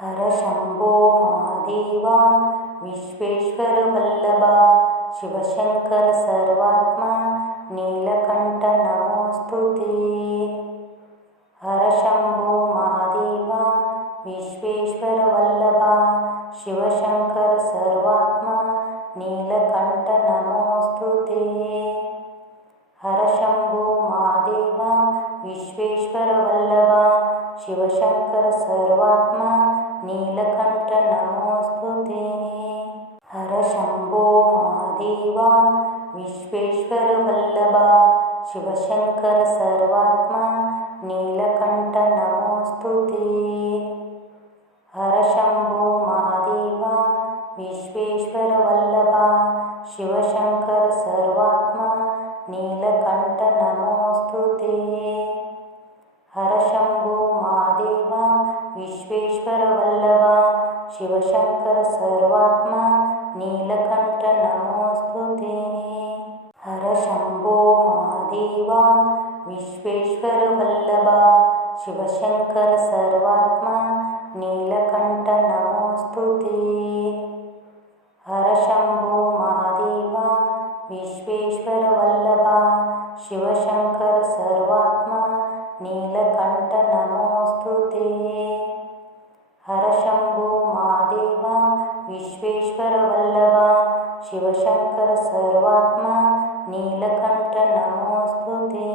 हर शम्भो महादेवा विश्वेश्वर वल्लभा शिवशंकर सर्वात्मा नीलकंठ नमोस्तु ते। हर शम्भो महादेवा विश्वेश्वर वल्लभा शिवशंकर सर्वात्मा नीलकंठ नमोस्तु ते। हर शम्भो महादेवा विश्वेश्वर वल्लभा शिवशंकर सर्वात्मा नीलकंठ नमोस्तु ते। हर शम्भो महादेवा विश्वेश्वर वल्लभा शिवशंकर सर्वात्मा नीलकंठ नमोस्तु ते। हर शम्भो महादेवा विश्वेश्वर वल्लभा शिवशंकर सर्वात्मा नीलकंठ नमोस्तु ते। हर शम्भो महादेवा विश्वेश्वर वल्लभा शिवशंकर सर्वात्मा नीलकंठ नमोस्तु ते। हर शम्भो महादेवा विश्वेश्वर वल्लभा शिवशंकर सर्वात्मा नीलकंठ नमोस्तु ते। हर शम्भो महादेवा विश्वेश्वर वल्लभा शिवशंकर सर्वात्मा नीलकंठ नमोस्तु ते। हर शम्भो महादेवा विश्वेश्वर वल्लभा शिवशंकर सर्वात्मा नीलकंठ नमोस्तु ते।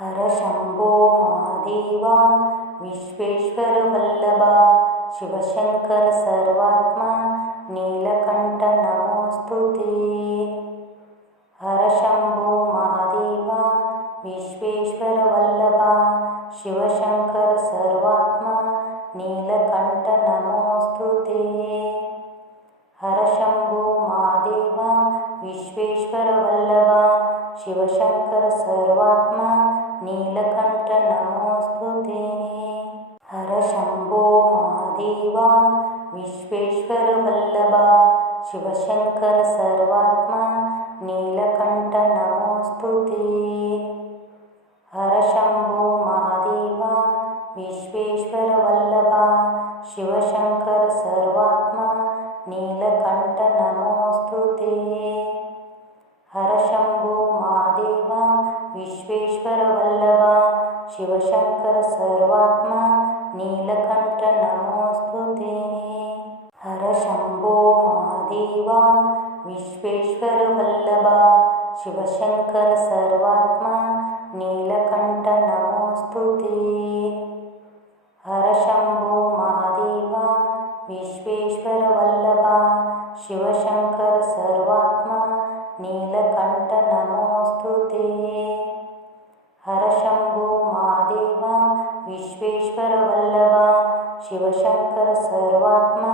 हर शम्भो महादेवा विश्वेश्वर वल्लभा शिवशंकर सर्वात्मा नीलकंठ नमोस्तु ते। हर शम्भो महादेवा विश्वेश्वर वल्लभा शिवशंकर सर्वात्मा नीलकंठ नमोस्तु ते। हर शम्भो महादेवा विश्वेश्वर वल्लभा शिवशंकर सर्वात्मा नीलकंठ नमोस्तु ते। हर शम्भो महादेवा विश्वेश्वर वल्लभा शिवशंकर सर्वात्मा नीलकंठ नमोस्तु ते। हर शम्भो महादेवा विश्वेश्वर वल्लभा शिवशंकर सर्वात्मा नीलकंठ नमोस्तु ते। हर शम्भो महादेवा विश्वेश्वर वल्लभा शिवशंकर सर्वात्मा नीलकंठ नमोस्तु ते। हर शम्भो महादेवा विश्वेश्वर वल्लभा शिवशंकर सर्वात्मा नीलकंठ नमोस्तु ते। हर शम्भो महादेवा विश्वेश्वर वल्लभा शिवशंकर सर्वात्मा नीलकंठ नमोस्तु ते। हर शम्भो महादेवा विश्वेश्वर वल्लभा शिवशंकर सर्वात्मा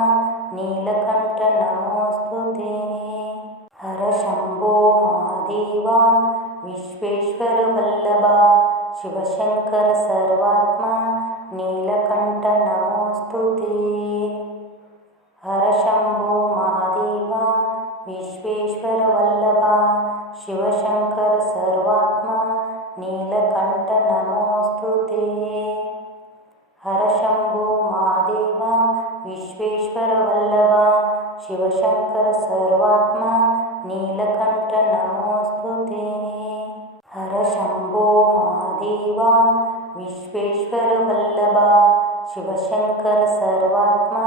नीलकंठ नमोस्तु ते। हर शम्भो महादेवा विश्वेश्वर वल्लभा शिवशंकर सर्वात्मा नीलकंठ नमोस्तु ते। हर शम्भो महादेवा विश्वेश्वर वल्लभा शिवशंकर सर्वात्मा नीलकंठ नमोस्तु ते। हर शम्भो महादेवा विश्वेश्वर वल्लभा शिवशंकर सर्वात्मा नीलकंठ नमोस्तु ते। हर शम्भो महादेवा विश्वेश्वर वल्लभा शिवशंकर सर्वात्मा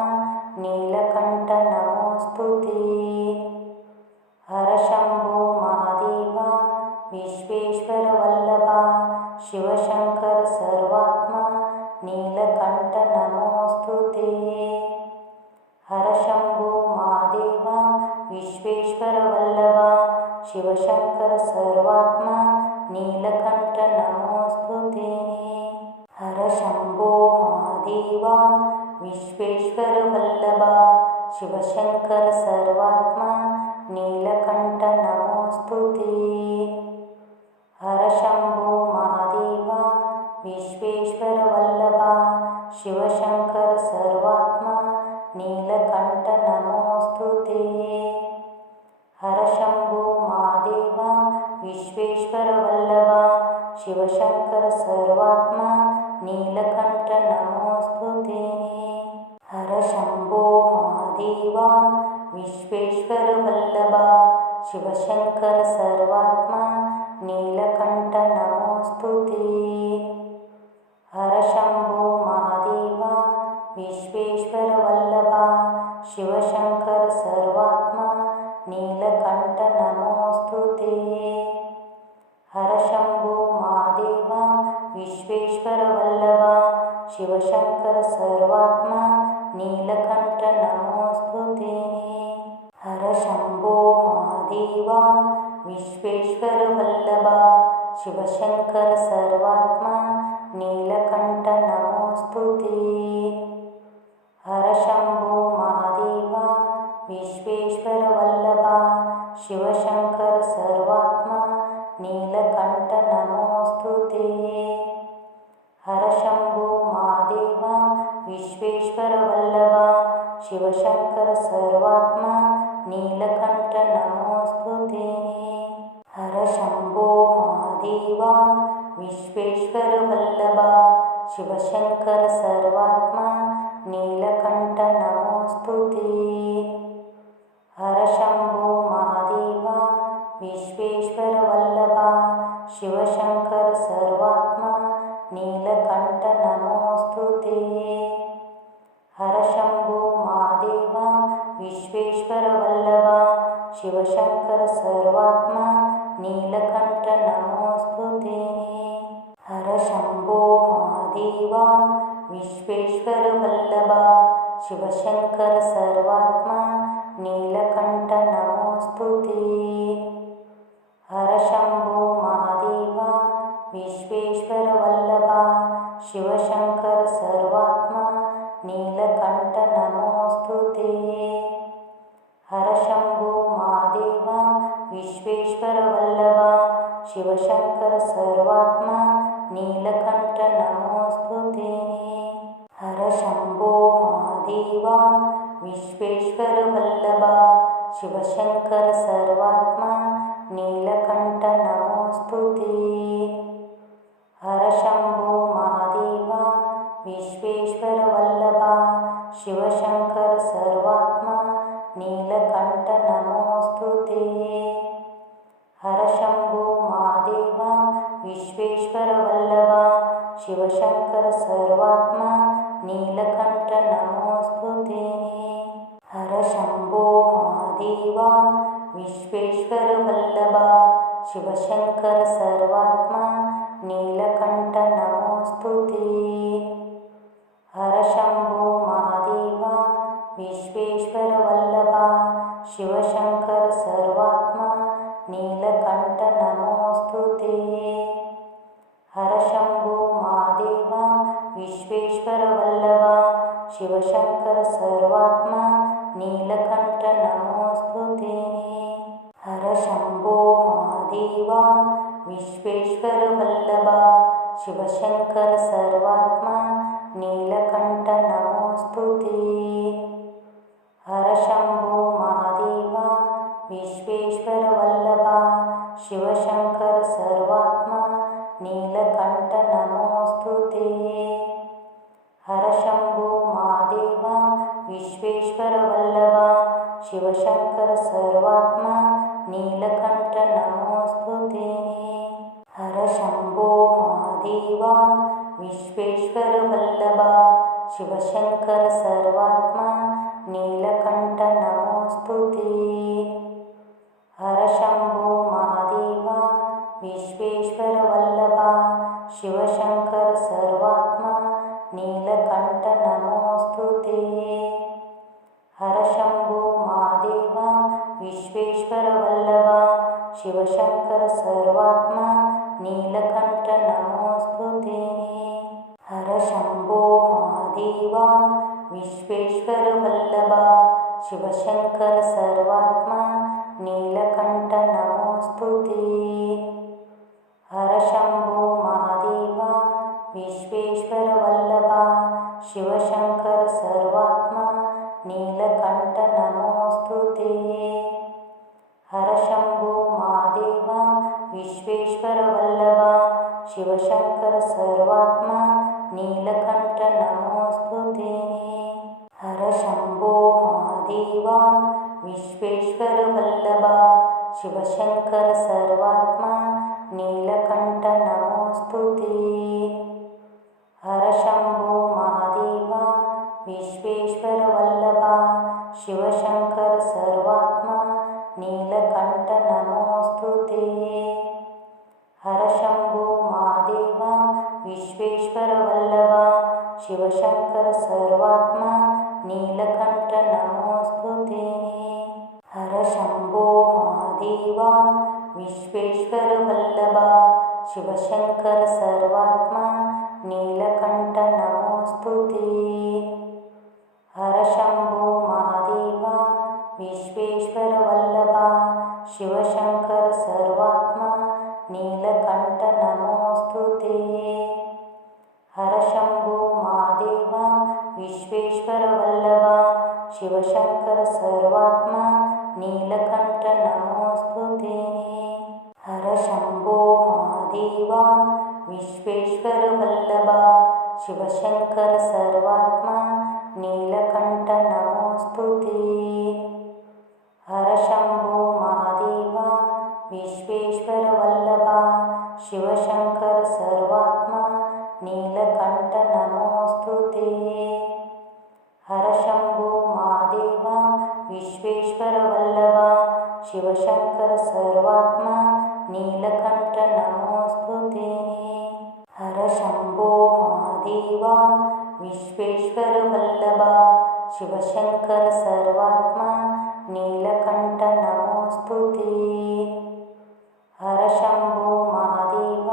नीलकंठ नमोस्तु ते। हर शम्भो महादेवा विश्वेश्वर वल्लभा शिवशंकर सर्वात्मा नीलकंठ नमोस्तु ते। हर शम्भो महादेवा विश्वेश्वर वल्लभा शिवशंकर सर्वात्मा नीलकंठ नमोस्तु ते। हर शम्भो महादेवा विश्वेश्वर वल्लभा शिवशंकर सर्वात्मा नीलकंठ नमोस्तु ते। हर शम्भो महादेवा विश्वेश्वर वल्लभा शिवशंकर सर्वात्मा नीलकंठ नमोस्तु ते। हर शम्भो महादेवा विश्वेश्वर वल्लभा शिवशंकर सर्वात्मा नीलकंठ नमोस्तु ते। ವಿಶ್ವೇಶ್ವರ ವಲ್ಲಭ ಶಿವಶಂಕರ ಸರ್ವಾತ್ಮ ನೀಲಕಂಠ ನಮೋಸ್ತುತೇ. ಹರ ಶಂಭೋ ಮಹಾದೇವ ವಿಶ್ವೇಶ್ವರ ವಲ್ಲಭ ಶಿವಶಂಕರ ಸರ್ವಾತ್ಮ ನೀಲಕಂಠ ನಮೋಸ್ತುತೇ. ಹರ ಶಂಭೋ ಮಹಾದೇವ ವಿಶ್ವೇಶ್ವರ ವಲ್ಲಭ ಶಿವಶಂಕರ ಸರ್ವಾತ್ಮ ನೀಲಕಂಠ ನಮೋಸ್ತುತೇ. ಹರ ಶಂಭೋ ಮಹಾದೇವ ವಿಶ್ವೇಶ್ವರ ವಲ್ಲಭ ಶಿವಶಂಕರ ಸರ್ವಾತ್ಮ ನೀಲಕಂಠ ನಮೋಸ್ತುತೇ. ಹರ ಶಂಭೋ ಮಹಾದೇವ ವಿಶ್ವೇಶ್ವರ ವಲ್ಲಭ ಶಿವಶಂಕರ ಸರ್ವಾತ್ಮ ನೀಲಕಂಠ ನಮೋಸ್ತುತೇ. ಹರ ಶಂಭೋ ಮಹಾದೇವ ವಿಶ್ವೇಶ್ವರ ವಲ್ಲಭ ಶಿವಶಂಕರ ಸರ್ವಾತ್ಮ ನೀಲಕಂಠ ನಮೋಸ್ತುತೇ. ಹರ ಶಂಭೋ ಮಹಾದೇವ ವಿಶ್ವೇಶ್ವರ ವಲ್ಲಭ ಶಿವಶಂಕರ ಸರ್ವಾತ್ಮ ನೀಲಕಂಠ ನಮೋಸ್ತುತೇ. ಹರ ಶಂಭೋ ಮಹಾದೇವ ವಿಶ್ವೇಶ್ವರ ವಲ್ಲಭ ಶಿವಶಂಕರ ಸರ್ವಾತ್ಮ ನೀಲಕಂಠ ನಮೋಸ್ತುತೇ. ಹರ ಶಂಭೋ ಮಹಾದೇವ ವಿಶ್ವೇಶ್ವರ ವಲ್ಲಭ ಶಿವಶಂಕರ ಸರ್ವಾತ್ಮ ನೀಲಕಂಠ ನಮೋಸ್ತುತೇ. ಹರ ಶಂಭೋ ಮಹಾದೇವ ವಿಶ್ವೇಶ್ವರ ವಲ್ಲಭ ಶಿವಶಂಕರ ಸರ್ವಾತ್ಮ ನೀಲಕಂಠ ನಮೋಸ್ತುತೇ. ಹರ ಶಂಭೋ ಮಹಾದೇವ ವಿಶ್ವೇಶ್ವರ ವಲ್ಲಭ ಶಿವಶಂಕರ ಸರ್ವಾತ್ಮ ನೀಲಕಂಠ ನಮೋಸ್ತುತೇ. ಹರ ಶಂಭೋ ಮಹಾದೇವ ವಿಶ್ವೇಶ್ವರ ವಲ್ಲಭ ಶಿವಶಂಕರ ಸರ್ವಾತ್ಮ ನೀಲಕಂಠ ನಮೋಸ್ತುತೇ. ಹರ ಶಂಭೋ ಮಹಾದೇವ ವಿಶ್ವೇಶ್ವರ ವಲ್ಲಭ ಶಿವಶಂಕರ ಸರ್ವಾತ್ಮ ನೀಲಕಂಠ ನಮೋಸ್ತುತೇ. ಹರ ಶಂಭೋ ಮಹಾದೇವ ವಿಶ್ವೇಶ್ವರ ವಲ್ಲಭ ಶಿವಶಂಕರ ಸರ್ವಾತ್ಮ ನೀಲಕಂಠ ನಮೋಸ್ತುತೇ. ಹರ ಶಂಭೋ ಮಹಾದೇವ ವಿಶ್ವೇಶ್ವರ ವಲ್ಲಭ ಶಿವಶಂಕರ ಸರ್ವಾತ್ಮ ನೀಲಕಂಠ ನಮೋಸ್ತುತೇ. ಹರ ಶಂಭೋ ಮಹಾದೇವ ವಿಶ್ವೇಶ್ವರ ವಲ್ಲಭ ಶಿವಶಂಕರ ಸರ್ವಾತ್ಮ ನೀಲಕಂಠ ನಮೋಸ್ತುತೇ. ಹರ ಶಂಭೋ ಮಹಾದೇವ ವಿಶ್ವೇಶ್ವರ ವಲ್ಲಭ ಶಿವಶಂಕರ ಸರ್ವಾತ್ಮ ನೀಲಕಂಠ ನಮೋಸ್ತುತೇ. ಹರ ಶಂಭೋ ಮಹಾದೇವ ವಿಶ್ವೇಶ್ವರ ವಲ್ಲಭ ಶಿವಶಂಕರ ಸರ್ವಾತ್ಮ ನೀಲಕಂಠ ನಮೋಸ್ತುತೇ. ಹರ ಶಂಭೋ ಮಹಾದೇವ ವಿಶ್ವೇಶ್ವರ ವಲ್ಲಭ ಶಿವಶಂಕರ ಸರ್ವಾತ್ಮ ನೀಲಕಂಠ ನಮೋಸ್ತುತೇ. ಹರ ಶಂಭೋ ಮಹಾದೇವ ವಿಶ್ವೇಶ್ವರ ವಲ್ಲಭ ಶಿವಶಂಕರ ಸರ್ವಾತ್ಮ ನೀಲಕಂಠ ನಮೋಸ್ತುತೇ. ಹರ ಶಂಭೋ ಮಹಾದೇವ ವಿಶ್ವೇಶ್ವರ ವಲ್ಲಭ ಶಿವಶಂಕರ ಸರ್ವಾತ್ಮ ನೀಲಕಂಠ ನಮೋಸ್ತುತೇ. ಹರ ಶಂಭೋ ಮಹಾದೇವ ವಿಶ್ವೇಶ್ವರ ವಲ್ಲಭ ಶಿವಶಂಕರ ಸರ್ವಾತ್ಮ ನೀಲಕಂಠ ನಮೋಸ್ತುತೇ. ಹರ ಶಂಭೋ ಮಹಾದೇವ ವಿಶ್ವೇಶ್ವರ ವಲ್ಲಭ ಶಿವಶಂಕರ ಸರ್ವಾತ್ಮ ನೀಲಕಂಠ ನಮೋಸ್ತುತೇ. ಹರ ಶಂಭೋ ಮಹಾದೇವ ವಿಶ್ವೇಶ್ವರ ವಲ್ಲಭ ಶಿವಶಂಕರ ಸರ್ವಾತ್ಮ ನೀಲಕಂಠ ನಮೋಸ್ತುತೇ. ಹರ ಶಂಭೋ ಮಹಾದೇವ ವಿಶ್ವೇಶ್ವರ ವಲ್ಲಭ ಶಿವಶಂಕರ ಸರ್ವಾತ್ಮ ನೀಲಕಂಠ ನಮೋಸ್ತುತೇ. ಹರ ಶಂಭೋ ಮಹಾದೇವ ವಿಶ್ವೇಶ್ವರ ವಲ್ಲಭ ಶಿವಶಂಕರ ಸರ್ವಾತ್ಮ ನೀಲಕಂಠ ನಮೋಸ್ತುತೇ. ಹರ ಶಂಭೋ ಮಹಾದೇವ ವಿಶ್ವೇಶ್ವರ ವಲ್ಲಭ ಶಿವಶಂಕರ ಸರ್ವಾತ್ಮ ನೀಲಕಂಠ ನಮೋಸ್ತುತೇ. ಹರ ಶಂಭೋ ಮಹಾದೇವ ಮಹಾದೇವ ವಿಶ್ವೇಶ್ವರ ವಲ್ಲಭ ಶಿವಶಂಕರ ಸರ್ವಾತ್ಮ ನೀಲಕಂಠ ನಮೋಸ್ತುತೇ. ಹರ ಶಂಭೋ ಮಹಾದೇವ ವಿಶ್ವೇಶ್ವರ ವಲ್ಲಭ ಶಿವಶಂಕರ ಸರ್ವಾತ್ಮ ನೀಲಕಂಠ ನಮೋಸ್ತುತೇ. ಹರ ಶಂಭೋ ಮಹಾದೇವ ವಿಶ್ವೇಶ್ವರ ವಲ್ಲಭ ಶಿವಶಂಕರ ಸರ್ವಾತ್ಮ ನೀಲಕಂಠ ನಮೋಸ್ತುತೇ. ಹರ ಶಂಭೋ ಮಹಾದೇವ ವಿಶ್ವೇಶ್ವರ ವಲ್ಲಭ ಶಿವಶಂಕರ ಸರ್ವಾತ್ಮ ನೀಲಕಂಠ ನಮೋಸ್ತುತೇ. ಹರ ಶಂಭೋ ಮಹಾದೇವ ವಿಶ್ವೇಶ್ವರ ವಲ್ಲಭ ಶಿವಶಂಕರ ಸರ್ವಾತ್ಮ ನೀಲಕಂಠ ನಮೋಸ್ತುತೇ. ಹರ ಶಂಭೋ ಮಹಾದೇವ ವಿಶ್ವೇಶ್ವರ ವಲ್ಲಭ ಶಿವಶಂಕರ ಸರ್ವಾತ್ಮ ನೀಲಕಂಠ ನಮೋಸ್ತುತೇ. ಹರ ಶಂಭೋ ಮಹಾದೇವ ವಿಶ್ವೇಶ್ವರ ವಲ್ಲಭ ಶಿವಶಂಕರ ಸರ್ವಾತ್ಮ ನೀಲಕಂಠ ನಮೋಸ್ತುತೇ. ಹರ ಶಂಭೋ ಮಹಾದೇವ ವಿಶ್ವೇಶ್ವರ ವಲ್ಲಭ ಶಿವಶಂಕರ ಸರ್ವಾತ್ಮ ನೀಲಕಂಠ ನಮೋಸ್ತುತೇ. ಹರ ಶಂಭೋ ಮಹಾದೇವ ವಿಶ್ವೇಶ್ವರ ವಲ್ಲಭ ಶಿವಶಂಕರ ಸರ್ವಾತ್ಮ ನೀಲಕಂಠ ನಮೋಸ್ತುತೇ. ಹರ ಶಂಭೋ ಮಹಾದೇವ ವಿಶ್ವೇಶ್ವರ ವಲ್ಲಭ ಶಿವಶಂಕರ ಸರ್ವಾತ್ಮ ನೀಲಕಂಠ ನಮೋಸ್ತುತೇ. ಹರ ಶಂಭೋ ಮಹಾದೇವ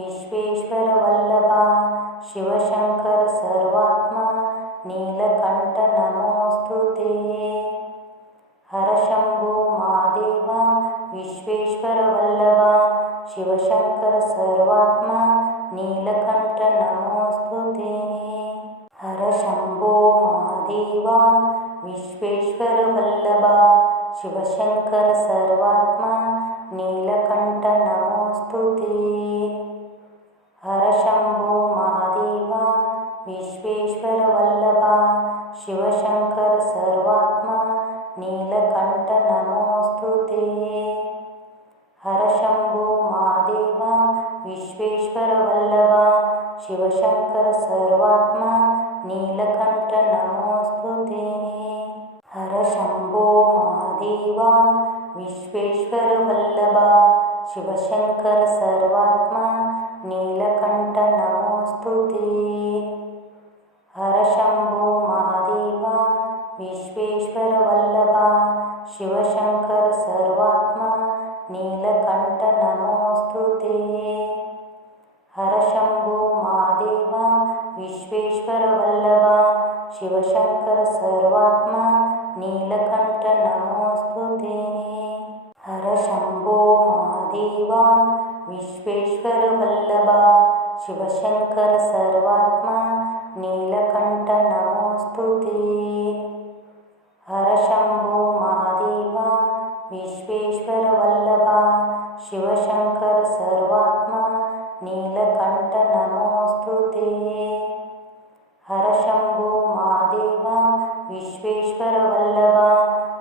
ವಿಶ್ವೇಶ್ವರ ವಲ್ಲಭ ಶಿವಶಂಕರ ಸರ್ವಾತ್ಮ ನೀಲಕಂಠ ನಮೋಸ್ತುತೇ. ಹರ ಶಂಭೋ ಮಹಾದೇವ ವಿಶ್ವೇಶ್ವರ ವಲ್ಲಭ ಶಿವಶಂಕರ ಸರ್ವಾತ್ಮ ನೀಲಕಂಠ ನಮೋಸ್ತುತೇ. ಹರ ಶಂಭೋ ಮಹಾದೇವ ವಿಶ್ವೇಶ್ವರ ವಲ್ಲಭ ಶಿವಶಂಕರ ಸರ್ವಾತ್ಮ ನೀಲಕಂಠ ನಮೋಸ್ತುತೇ. ಹರ ಶಂಭೋ ಮಹಾದೇವ ವಿಶ್ವೇಶ್ವರ ವಲ್ಲಭ ಶಿವಶಂಕರ ಸರ್ವಾತ್ಮ ನೀಲಕಂಠ ನಮೋಸ್ತುತೇ. ಹರ ಶಂಭೋ ಮಹಾದೇವ ವಿಶ್ವೇಶ್ವರ ವಲ್ಲಭ ಶಿವಶಂಕರ ಸರ್ವಾತ್ಮ ನೀಲಕಂಠ ನಮೋಸ್ತುತೇ. ಹರ ಶಂಭೋ ಮಹಾದೇವ ವಿಶ್ವೇಶ್ವರ ವಲ್ಲಭ ಶಿವಶಂಕರ ಸರ್ವಾತ್ಮ ನೀಲಕಂಠ ನಮೋಸ್ತುತೇ. ಹರ ಶಂಭೋ ಮಹಾದೇವ ವಿಶ್ವೇಶ್ವರ ವಲ್ಲಭ ಶಿವಶಂಕರ ಸರ್ವಾತ್ಮ ನೀಲಕಂಠ ನಮೋಸ್ತುತೇ. ಹರ ಶಂಭೋ ಮಹಾದೇವ ವಿಶ್ವೇಶ್ವರ ವಲ್ಲಭ ಶಿವಶಂಕರ ಸರ್ವಾತ್ಮ ನೀಲಕಂಠ ನಮೋಸ್ತುತೇ. ಹರ ಶಂಭೋ ಮಹಾದೇವ ವಿಶ್ವೇಶ್ವರ ವಲ್ಲಭ ಶಿವಶಂಕರ ಸರ್ವಾತ್ಮ ನೀಲಕಂಠ ನಮೋಸ್ತುತೇ. ಹರ ಶಂಭೋ ಮಹಾದೇವ ವಿಶ್ವೇಶ್ವರ ವಲ್ಲಭ ಶಿವಶಂಕರ ಸರ್ವಾತ್ಮ ನೀಲಕಂಠ ನಮೋಸ್ತುತೇ. ಹರ ಶಂಭೋ ಮಹಾದೇವ ವಿಶ್ವೇಶ್ವರ ವಲ್ಲಭ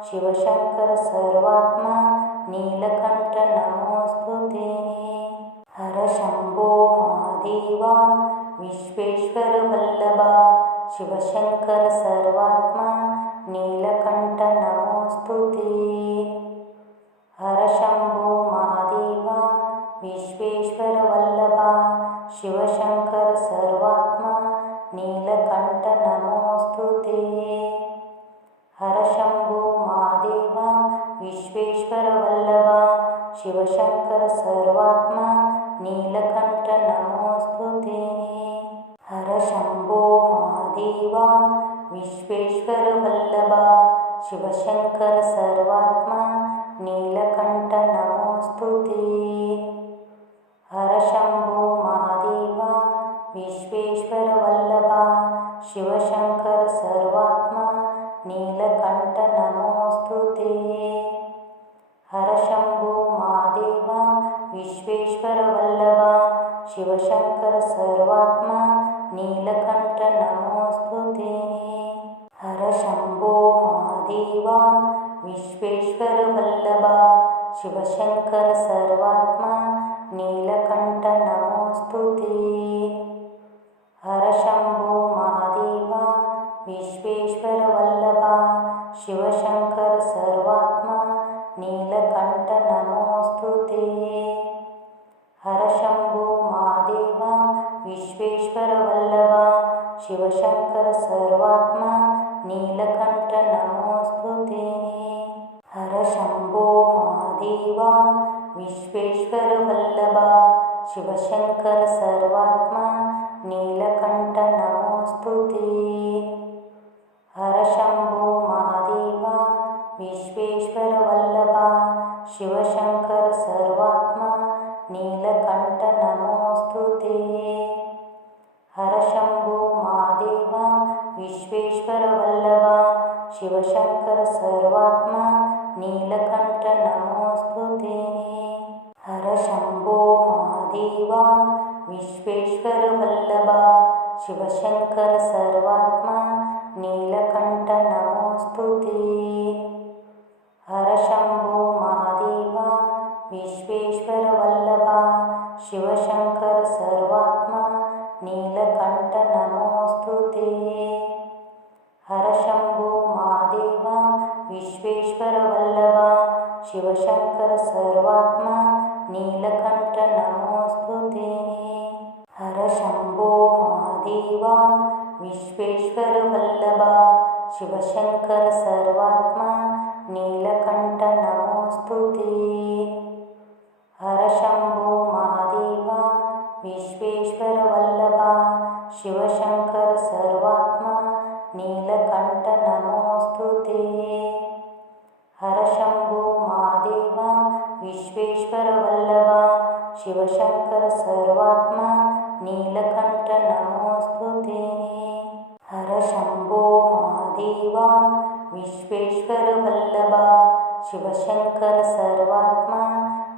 ಶಿವಶಂಕರ ಸರ್ವಾತ್ಮ ನೀಲಕಂಠ ನಮೋಸ್ತುತೇ. ಹರ ಶಂಭೋ ಮಹಾದೇವ ವಿಶ್ವೇಶ್ವರ ವಲ್ಲಭ ಶಿವಶಂಕರ ಸರ್ವಾತ್ಮ ನೀಲಕಂಠ ನಮೋಸ್ತುತೇ. ಹರ ಶಂಭೋ ಮಹಾದೇವ ವಿಶ್ವೇಶ್ವರ ವಲ್ಲಭ ಶಿವಶಂಕರ ಸರ್ವಾತ್ಮ ನೀಲಕಂಠ ನಮೋಸ್ತುತೇ. ಹರ ಶಂಭೋ ಮಹಾದೇವ ವಿಶ್ವೇಶ್ವರ ವಲ್ಲಭ ಶಿವಶಂಕರ ಸರ್ವಾತ್ಮ ನೀಲಕಂಠ ನಮೋಸ್ತುತೇ. ಹರ ಶಂಭೋ ಮಹಾದೇವ ವಿಶ್ವೇಶ್ವರ ವಲ್ಲಭ ಶಿವಶಂಕರ ಸರ್ವಾತ್ಮ ನೀಲಕಂಠ ನಮೋಸ್ತುತೇ. ಹರ ಶಂಭೋ ಮಹಾದೇವ ವಿಶ್ವೇಶ್ವರ ವಲ್ಲಭ ಶಿವಶಂಕರ ಸರ್ವಾತ್ಮ ನೀಲಕಂಠ ನಮೋಸ್ತುತೇ. ಹರ ಶಂಭೋ ಮಹಾದೇವ ವಿಶ್ವೇಶ್ವರ ವಲ್ಲಭ ಶಿವಶಂಕರ ಸರ್ವಾತ್ಮ ನೀಲಕಂಠ ನಮೋಸ್ತುತೇ. ಹರ ಶಂಭೋ ಮಹಾದೇವ महादेव विश्वेश्वर वल्लभ शिवशंकर सर्वात्मा नीलकंठ नमोस्तुते। हर शंभो महादेव विश्वेश्वर वल्लभ शिवशंकर सर्वात्मा नीलकंठ नमोस्तुते। हर शंभो महादेव विश्वेश्वर वल्लभ शिवशंकर सर्वात्मा नीलकंठ नमोस्तुते। हर शंभो महादेव विश्वेश्वर वल्लभ शिवशंकर सर्वात्मा नीलकंठ नमोस्तुते। हर शंभो महादेव विश्वेश्वर वल्लभ शिवशंकर सर्वात्मा नीलकंठ नमोस्तुते। हर शंभो महादेव विश्वेश्वर वल्लभ शिवशंकर सर्वात्मा नीलकंठ नमोस्तुते। हर शंभो महादेव विश्वेश्वर वल्लभ शिवशंकर सर्वात्मा नीलकंठ नमोस्तुते। हर शंभो महादेव विश्वेश्वर वल्लभ शिवशंकर सर्वात्मा नीलकंठ नमोस्तुते। हर शंभो महादेव विश्वेश्वर वल्लभ शिवशंकर सर्वात्मा नीलकंठ नमोस्तुते। हर शंभो महादेव विश्वेश्वर वल्लभ शिवशंकर सर्वात्मा नीलकंठ नमोस्तुते। हर शंभो महादेव विश्वेश्वर वल्लभ शिवशंकर सर्वात्मा नीलकंठ नमोस्तुते। हर शंभो महादेव विश्वेश्वर वल्लभ शिवशंकर सर्वात्मा नीलकंठ नमोस्तुते। हर शंभो महादेव विश्वेश्वर वल्लभ शिवशंकर सर्वात्मा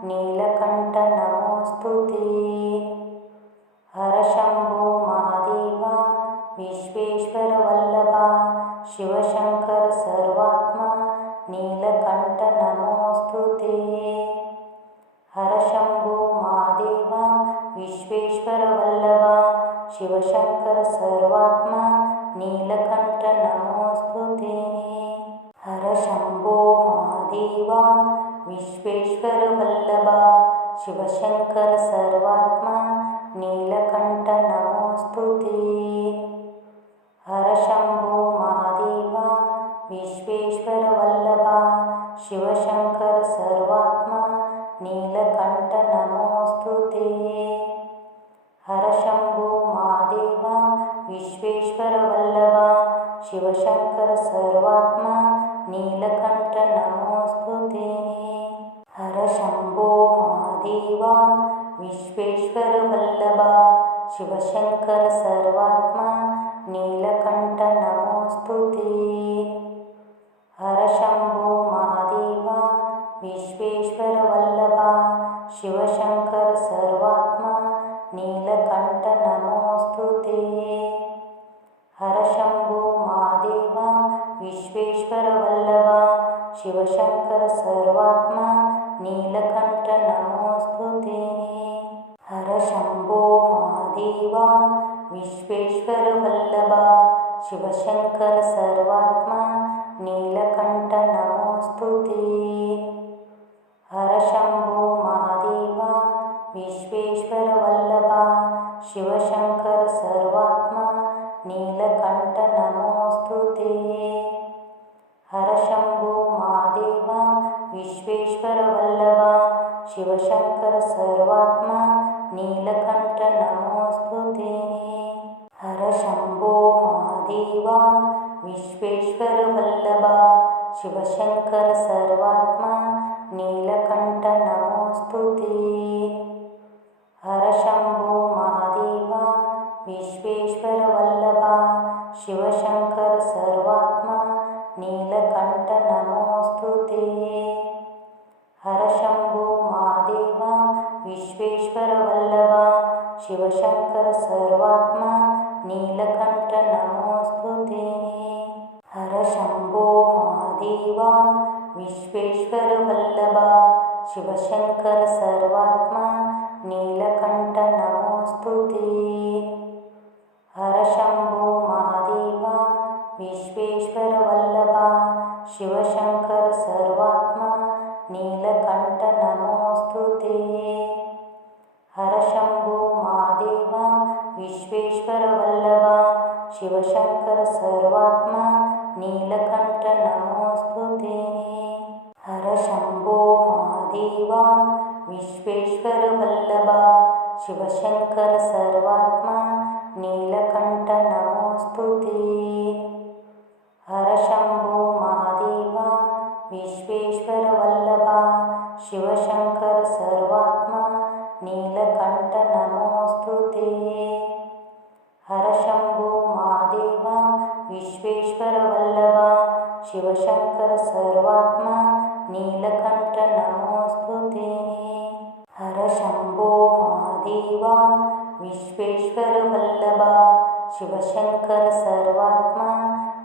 नीलकंठ नमोस्तुते। हर शंभो महादेव विश्वेश्वर वल्लभ शिवशंकर सर्वात्मा नीलकंठ नमोस्तुते। हर शंभो महादेव विश्वेश्वर वल्लभ शिवशंकर सर्वात्मा नीलकंठ नमोस्तुते। हर शंभो महादेव विश्वेश्वर वल्लभ शिवशंकर सर्वात्मा नीलकंठ नमोस्तुते। हर शंभो महादेव विश्वेश्वर वल्लभ शिवशंकर सर्वात्मा नीलकंठ नमोस्तुते। हर शंभो महादेव विश्वेश्वर वल्लभ शिवशंकर सर्वात्मा नीलकंठ नमोस्तुते। हर शंभो महादेव विश्वेश्वर वल्लभ शिवशंकर सर्वात्मा नीलकंठ नमोस्तुते। हर शंभो महादेव विश्वेश्वर वल्लभ शिवशंकर सर्वात्मा नीलकंठ नमोस्तुते। हर शंभो महादेव विश्वेश्वर वल्लभ शिवशंकर सर्वात्मा नीलकंठ नमोस्तुते। हर शंभो महादेव विश्वेश्वर वल्लभ शिवशंकर सर्वात्मा नीलकंठ नमोस्तुते। हर शंभो महादेव विश्वेश्वर वल्लभ शिवशंकर सर्वात्मा नीलकंठ नमोस्तुते। हर शंभो महादेव विश्वेश्वर वल्लभ शिवशंकर सर्वात्मा नीलकंठ नमोस्तुते। हर शंभो महादेव विश्वेश्वर वल्लभ शिवशंकर सर्वात्मा नीलकंठ नमोस्तुते। हर शंभो महादेव विश्वेश्वर वल्लभ शिवशंकर सर्वात्मा नीलकंठ नमोस्तुते। हर शंभो महादेव विश्वेश्वर वल्लभ शिवशंकर सर्वात्मा नीलकंठ नमोस्तुते। हर शंभो महादेव ಮಹಾದೇವ ವಿಶ್ವೇಶ್ವರ ವಲ್ಲಭ ಶಿವಶಂಕರ ಸರ್ವಾತ್ಮ ನೀಲಕಂಠ ನಮೋಸ್ತುತೇ. ಹರ ಶಂಭೋ ಮಹಾದೇವ ವಿಶ್ವೇಶ್ವರ ವಲ್ಲಭ ಶಿವಶಂಕರ ಸರ್ವಾತ್ಮ ನೀಲಕಂಠ ನಮೋಸ್ತುತೇ. ಹರ ಶಂಭೋ ಮಹಾದೇವ ವಿಶ್ವೇಶ್ವರ ವಲ್ಲಭ ಶಿವಶಂಕರ ಸರ್ವಾತ್ಮ ನೀಲಕಂಠ ನಮೋಸ್ತುತೇ. ಹರ ಶಂಭೋ ಮಹಾದೇವ ವಿಶ್ವೇಶ್ವರ ವಲ್ಲಭ ಶಿವಶಂಕರ ಸರ್ವಾತ್ಮ ನೀಲಕಂಠ ನಮೋಸ್ತುತೇ. ಹರ ಶಂಭೋ ಮಹಾದೇವ ವಿಶ್ವೇಶ್ವರ ವಲ್ಲಭ ಶಿವಶಂಕರ ಸರ್ವಾತ್ಮ ನೀಲಕಂಠ ನಮೋಸ್ತುತೇ. ಹರ ಶಂಭೋ ಮಹಾದೇವ ವಿಶ್ವೇಶ್ವರ ವಲ್ಲಭ ಶಿವಶಂಕರ ಸರ್ವಾತ್ಮ ನೀಲಕಂಠ ನಮೋಸ್ತುತೇ. ಹರ ಶಂಭೋ ಮಹಾದೇವ ವಿಶ್ವೇಶ್ವರ ವಲ್ಲಭ ಶಿವಶಂಕರ ಸರ್ವಾತ್ಮ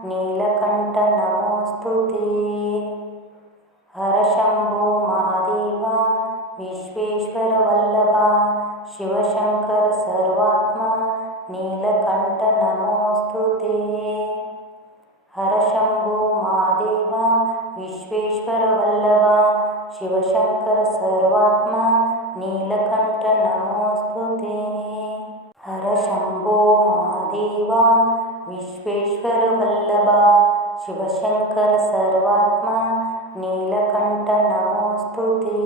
ನೀಲಕಂಠ ನಮೋಸ್ತುತೇ. ಹರ ಶಂಭೋ ಮಹಾದೇವ ವಿಶ್ವೇಶ್ವರ ವಲ್ಲಭ ಶಿವಶಂಕರ ಸರ್ವಾತ್ಮ ನೀಲಕಂಠ ನಮೋಸ್ತುತೇ. ಹರ ಶಂಭೋ ಮಹಾದೇವ ವಿಶ್ವೇಶ್ವರ ವಲ್ಲಭ ಶಿವಶಂಕರ ಸರ್ವಾತ್ಮ ನೀಲಕಂಠ ನಮೋಸ್ತುತೇ. ಹರ ಶಂಭೋ ಮಹಾದೇವ ವಿಶ್ವೇಶ್ವರ ವಲ್ಲಭ ಶಿವಶಂಕರ ಸರ್ವಾತ್ಮ ನೀಲಕಂಠ ನಮೋಸ್ತುತೇ.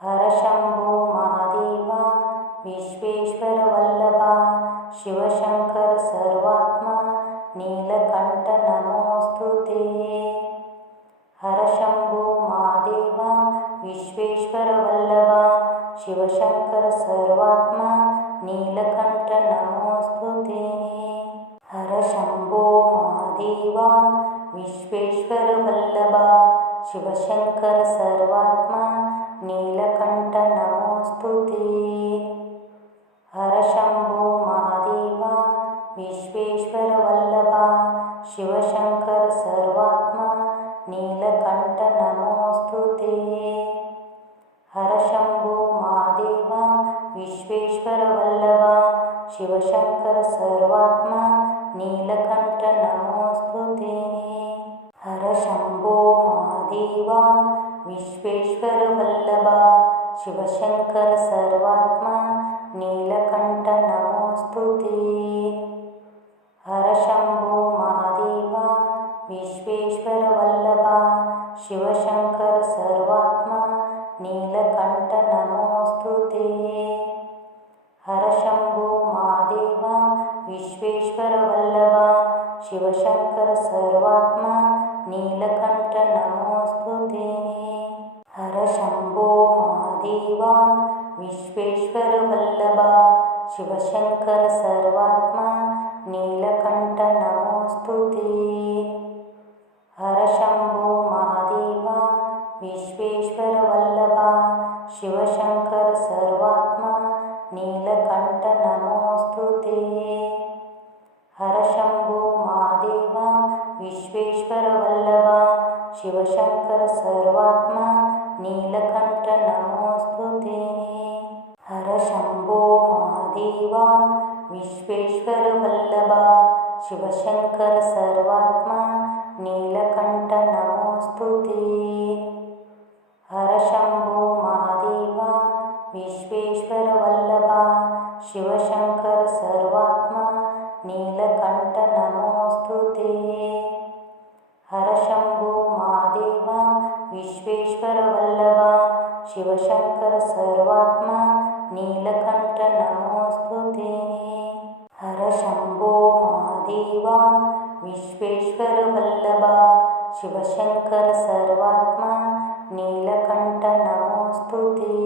ಹರ ಶಂಭೋ ಮಹಾದೇವ ವಿಶ್ವೇಶ್ವರ ವಲ್ಲಭ ಶಿವಶಂಕರ ಸರ್ವಾತ್ಮ ನೀಲಕಂಠ ನಮೋಸ್ತುತೇ. ಹರ ಶಂಭೋ ಮಹಾದೇವ ವಿಶ್ವೇಶ್ವರ ವಲ್ಲಭ ಶಿವಶಂಕರ ಸರ್ವಾತ್ಮ ನೀಲಕಂಠ ನಮೋಸ್ತುತೇ. ಹರ ಶಂಭೋ ಮಹಾದೇವ ವಿಶ್ವೇಶ್ವರ ವಲ್ಲಭ ಶಿವಶಂಕರ ಸರ್ವಾತ್ಮ ನೀಲಕಂಠ ನಮೋಸ್ತುತೇ. ಹರ ಶಂಭೋ ಮಹಾದೇವ ವಿಶ್ವೇಶ್ವರ ವಲ್ಲಭ ಶಿವಶಂಕರ ಸರ್ವಾತ್ಮ ನೀಲಕಂಠ ನಮೋಸ್ತುತೇ. ಹರ ಶಂಭೋ ಮಹಾದೇವ ವಿಶ್ವೇಶ್ವರ ವಲ್ಲಭ ಶಿವಶಂಕರ ಸರ್ವಾತ್ಮ ನೀಲಕಂಠ ನಮೋಸ್ತುತೇ. ಹರ ಶಂಭೋ ಮಹಾದೇವ ವಿಶ್ವೇಶ್ವರ ವಲ್ಲಭ ಶಿವಶಂಕರ ಸರ್ವಾತ್ಮ ನೀಲಕಂಠ ನಮೋಸ್ತುತೇ. ಹರ ಶಂಭೋ ಮಹಾದೇವ ವಿಶ್ವೇಶ್ವರ ವಲ್ಲಭ ಶಿವಶಂಕರ ಸರ್ವಾತ್ಮ ನೀಲಕಂಠ ನಮೋಸ್ತುತೇ. ಹರ ಶಂಭೋ ಮಹಾದೇವ ವಿಶ್ವೇಶ್ವರ ವಲ್ಲಭ ಶಿವಶಂಕರ ಸರ್ವಾತ್ಮ ನೀಲಕಂಠ ನಮೋಸ್ತುತೇ. ಹರ ಶಂಭೋ ಮಹಾದೇವ ವಿಶ್ವೇಶ್ವರ ವಲ್ಲಭ ಶಿವಶಂಕರ ಸರ್ವಾತ್ಮ ನೀಲಕಂಠ ನಮೋಸ್ತುತೇ. ಹರ ಶಂಭೋ ಮಹಾದೇವ ವಿಶ್ವೇಶ್ವರ ವಲ್ಲಭ ಶಿವಶಂಕರ ಸರ್ವಾತ್ಮ ನೀಲಕಂಠ ನಮೋಸ್ತುತೇ. ಹರ ಶಂಭೋ ಮಹಾದೇವ ವಿಶ್ವೇಶ್ವರ ವಲ್ಲಭ ಶಿವಶಂಕರ ಸರ್ವಾತ್ಮ ನೀಲಕಂಠ ನಮೋಸ್ತುತೇ. ಹರ ಶಂಭೋ ಮಹಾದೇವ ವಿಶ್ವೇಶ್ವರ ವಲ್ಲಭ ಶಿವಶಂಕರ ಸರ್ವಾತ್ಮ ನೀಲಕಂಠ ನಮೋಸ್ತುತೇ. ಹರ ಶಂಭೋ ಮಹಾದೇವ ವಿಶ್ವೇಶ್ವರ ವಲ್ಲಭ ಶಿವಶಂಕರ ಸರ್ವಾತ್ಮ ನೀಲಕಂಠ ನಮೋಸ್ತುತೇ. ಹರ ಶಂಭೋ ಮಹಾದೇವ ವಿಶ್ವೇಶ್ವರ ವಲ್ಲಭ ಶಿವಶಂಕರ ಸರ್ವಾತ್ಮ ನೀಲಕಂಠ ನಮೋಸ್ತುತೇ. ಹರ ಶಂಭೋ ಮಹಾದೇವ ವಿಶ್ವೇಶ್ವರ ವಲ್ಲಭ ಶಿವಶಂಕರ ಸರ್ವಾತ್ಮ ನೀಲಕಂಠ ನಮೋಸ್ತುತೇ.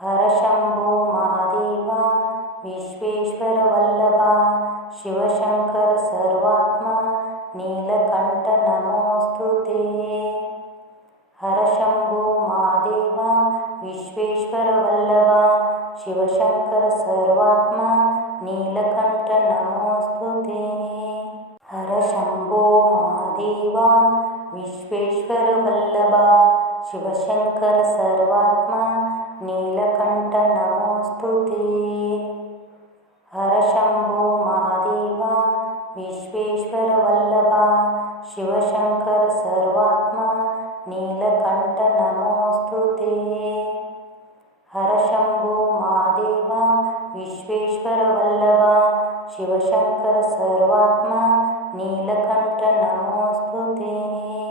ಹರ ಶಂಭೋ ಮಹಾದೇವ ವಿಶ್ವೇಶ್ವರ ವಲ್ಲಭ ಶಿವಶಂಕರ ಸರ್ವಾತ್ಮ ನೀಲಕಂಠ ನಮೋಸ್ತುತೇ. ಹರ ಶಂಭೋ ಮಹಾದೇವ ವಿಶ್ವೇಶ್ವರ ವಲ್ಲಭ ಶಿವಶಂಕರ ಸರ್ವಾತ್ಮ ನೀಲಕಂಠ ನಮೋಸ್ತುತೇ. ಹರ ಶಂಭೋ ಮಹಾದೇವ महादेव विश्वेश्वरवल्लभ शिवशङ्कर सर्वात्मा नीलकण्ठ नमोऽस्तु ते। हर शम्भो महादेव विश्वेश्वरवल्लभ शिवशङ्कर सर्वात्मा नीलकण्ठ नमोऽस्तु ते। हर शम्भो महादेव विश्वेश्वरवल्लभ शिवशङ्कर सर्वात्मा नीलकण्ठ नमोऽस्तु ते।